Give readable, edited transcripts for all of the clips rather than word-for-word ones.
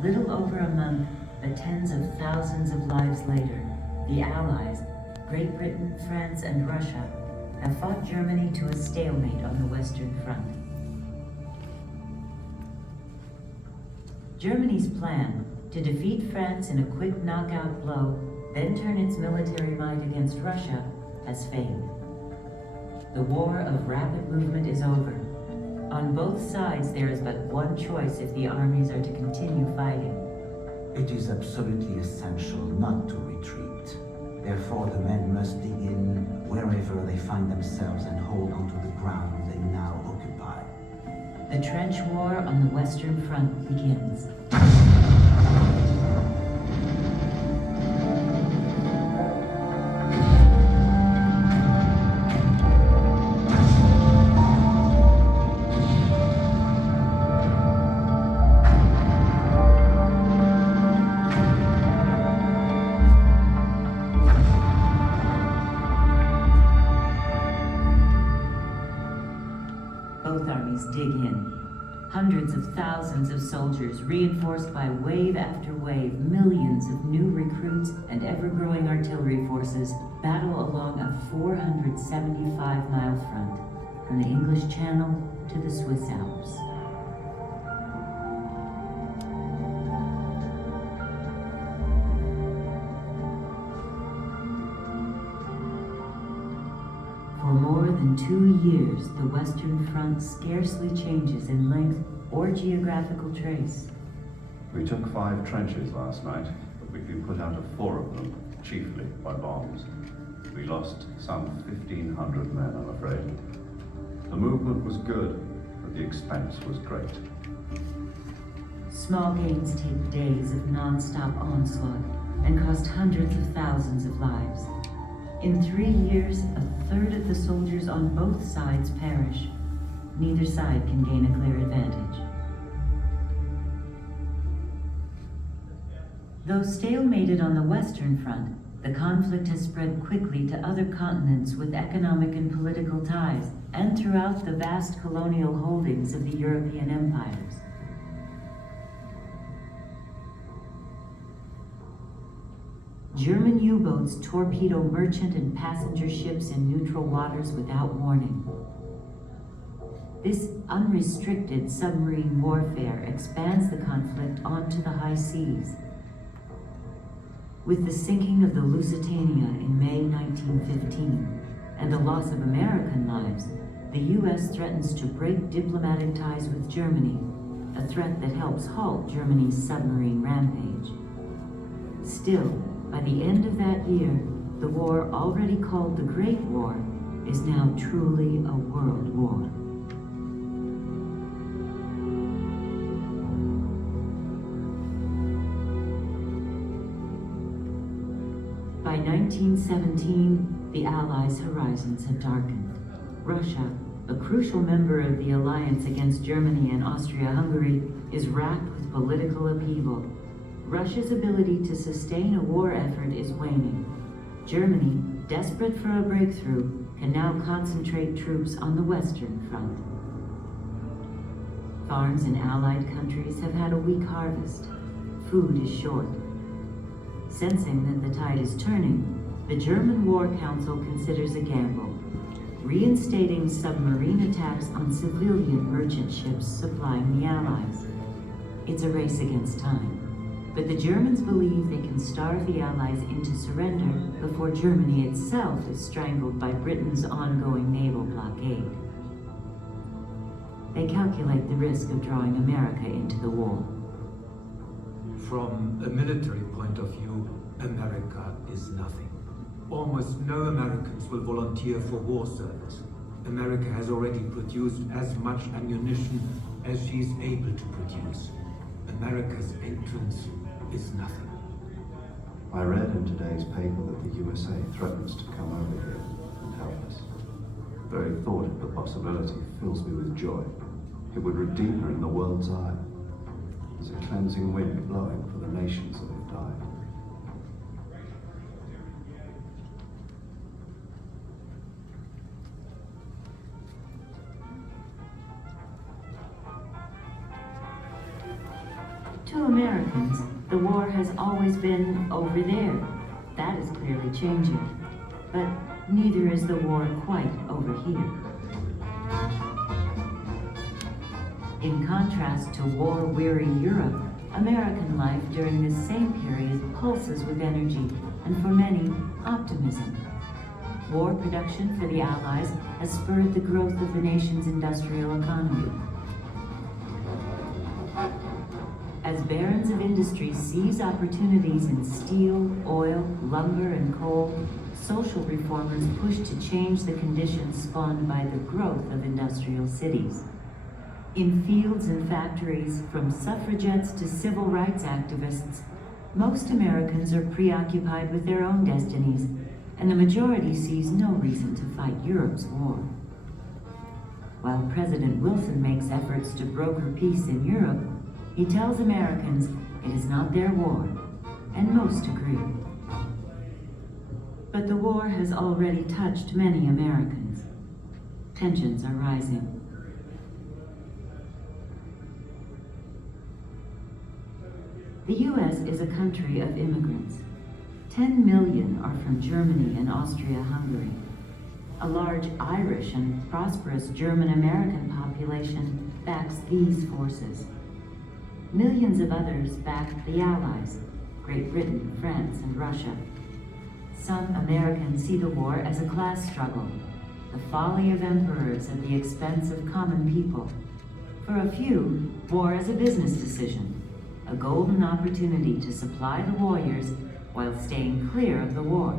Little over a month, but tens of thousands of lives later, the Allies, Great Britain, France, and Russia, have fought Germany to a stalemate on the Western Front. Germany's plan, to defeat France in a quick knockout blow, then turn its military might against Russia, has failed. The war of rapid movement is over. On both sides, there is but one choice if the armies are to continue fighting. It is absolutely essential not to retreat. Therefore, the men must dig in wherever they find themselves and hold onto the ground they now occupy. The trench war on the Western Front begins. Both armies dig in. Hundreds of thousands of soldiers, reinforced by wave after wave, millions of new recruits, and ever-growing artillery forces, battle along a 475-mile front, from the English Channel to the Swiss Alps. For more than 2 years, the Western Front scarcely changes in length or geographical trace. We took 5 trenches last night, but we've been put out of 4 of them, chiefly by bombs. We lost some 1,500 men, I'm afraid. The movement was good, but the expense was great. Small gains take days of non-stop onslaught and cost hundreds of thousands of lives. In 3 years, a third of the soldiers on both sides perish. Neither side can gain a clear advantage. Though stalemated on the Western Front, the conflict has spread quickly to other continents with economic and political ties, and throughout the vast colonial holdings of the European empires. German U-boats torpedo merchant and passenger ships in neutral waters without warning. This unrestricted submarine warfare expands the conflict onto the high seas. With the sinking of the Lusitania in May 1915 and the loss of American lives, the U.S. threatens to break diplomatic ties with Germany, a threat that helps halt Germany's submarine rampage. Still, by the end of that year, the war already called the Great War is now truly a world war. By 1917, the Allies' horizons have darkened. Russia, a crucial member of the alliance against Germany and Austria-Hungary, is racked with political upheaval. Russia's ability to sustain a war effort is waning. Germany, desperate for a breakthrough, can now concentrate troops on the Western Front. Farms in Allied countries have had a weak harvest. Food is short. Sensing that the tide is turning, the German War Council considers a gamble, reinstating submarine attacks on civilian merchant ships supplying the Allies. It's a race against time. But the Germans believe they can starve the Allies into surrender before Germany itself is strangled by Britain's ongoing naval blockade. They calculate the risk of drawing America into the war. From a military point of view, America is nothing. Almost no Americans will volunteer for war service. America has already produced as much ammunition as she is able to produce. America's entrance is nothing. I read in today's paper that the USA threatens to come over here and help us. The very thought of the possibility fills me with joy. It would redeem her in the world's eye. There's a cleansing wind blowing for the nations that have died. To Americans, the war has always been over there. That is clearly changing. But neither is the war quite over here. In contrast to war-weary Europe, American life during this same period pulses with energy and, for many, optimism. War production for the Allies has spurred the growth of the nation's industrial economy. As barons of industry seize opportunities in steel, oil, lumber, and coal, social reformers push to change the conditions spawned by the growth of industrial cities. In fields and factories, from suffragettes to civil rights activists, most Americans are preoccupied with their own destinies, and the majority sees no reason to fight Europe's war. While President Wilson makes efforts to broker peace in Europe, he tells Americans it is not their war, and most agree. But the war has already touched many Americans. Tensions are rising. The U.S. is a country of immigrants. 10 million are from Germany and Austria-Hungary. A large Irish and prosperous German-American population backs these forces. Millions of others back the Allies, Great Britain, France, and Russia. Some Americans see the war as a class struggle, the folly of emperors at the expense of common people. For a few, war is a business decision, a golden opportunity to supply the warriors while staying clear of the war.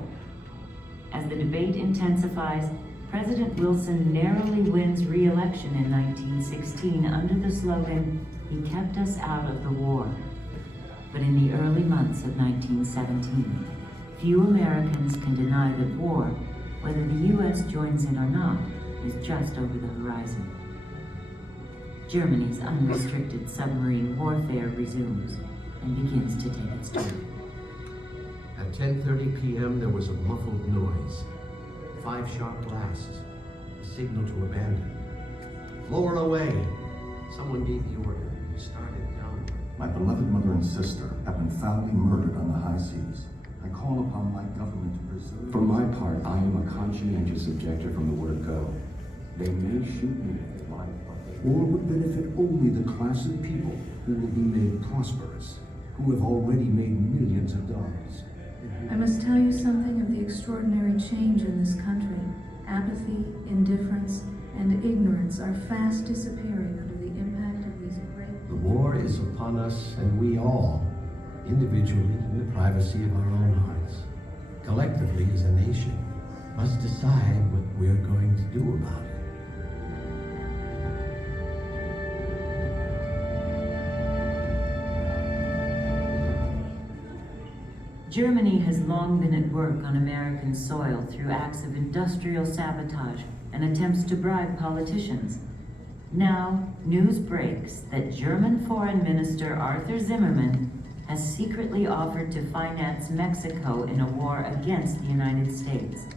As the debate intensifies, President Wilson narrowly wins re-election in 1916 under the slogan, "He kept us out of the war." But in the early months of 1917, few Americans can deny that war, whether the U.S. joins in or not, is just over the horizon. Germany's unrestricted submarine warfare resumes and begins to take its toll. At 10:30 p.m. there was a muffled noise. 5 sharp blasts. A signal to abandon. Lower away. Someone gave the order. We started downward. My beloved mother and sister have been foully murdered on the high seas. I call upon my government to preserve... For my part, I am a conscientious objector from the word go. They may shoot me if they like, but they... War would benefit only the class of people who will be made prosperous, who have already made millions of dollars. I must tell you something of the extraordinary change in this country. Apathy, indifference, and ignorance are fast disappearing under the impact of these great... The war is upon us, and we all, individually in the privacy of our own hearts, collectively as a nation, must decide what we're going to do about it. Germany has long been at work on American soil through acts of industrial sabotage and attempts to bribe politicians. Now, news breaks that German Foreign Minister Arthur Zimmermann has secretly offered to finance Mexico in a war against the United States.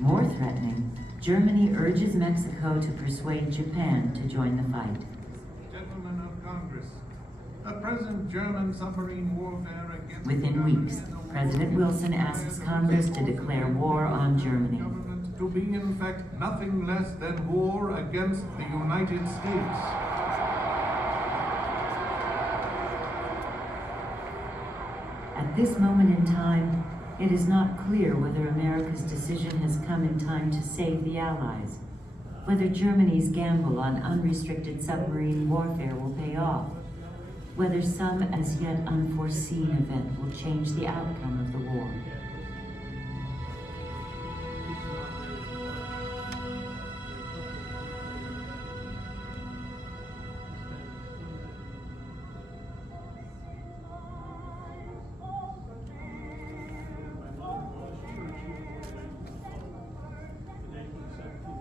More threatening, Germany urges Mexico to persuade Japan to join the fight. Gentlemen of Congress, the present German submarine warfare against... Within weeks, President Wilson asks Congress to declare war on Germany. ...to be in fact nothing less than war against the United States. At this moment in time, it is not clear whether America's decision has come in time to save the Allies, whether Germany's gamble on unrestricted submarine warfare will pay off, whether some as yet unforeseen event will change the outcome of the war.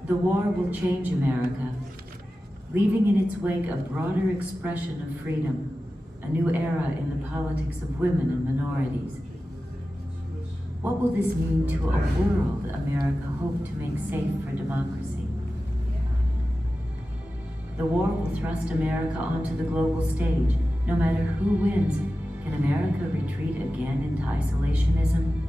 The war will change America, leaving in its wake a broader expression of freedom, a new era in the politics of women and minorities. What will this mean to a world America hoped to make safe for democracy? The war will thrust America onto the global stage, No matter who wins, can America retreat again into isolationism?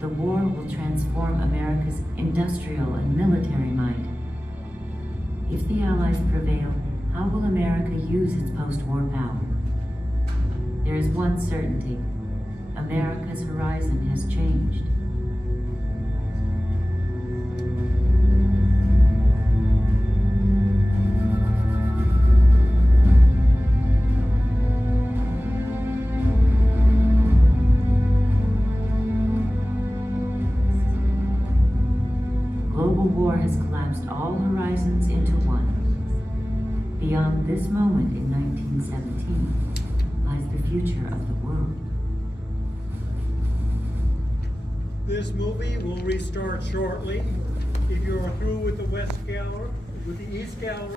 The war will transform America's industrial and military might. If the Allies prevail, how will America use its post-war power? There is one certainty. America's horizon has changed. Global war has collapsed all horizons into one. Beyond this moment in 1917 lies the future of the world. This movie will restart shortly. If you are through with the East Gallery,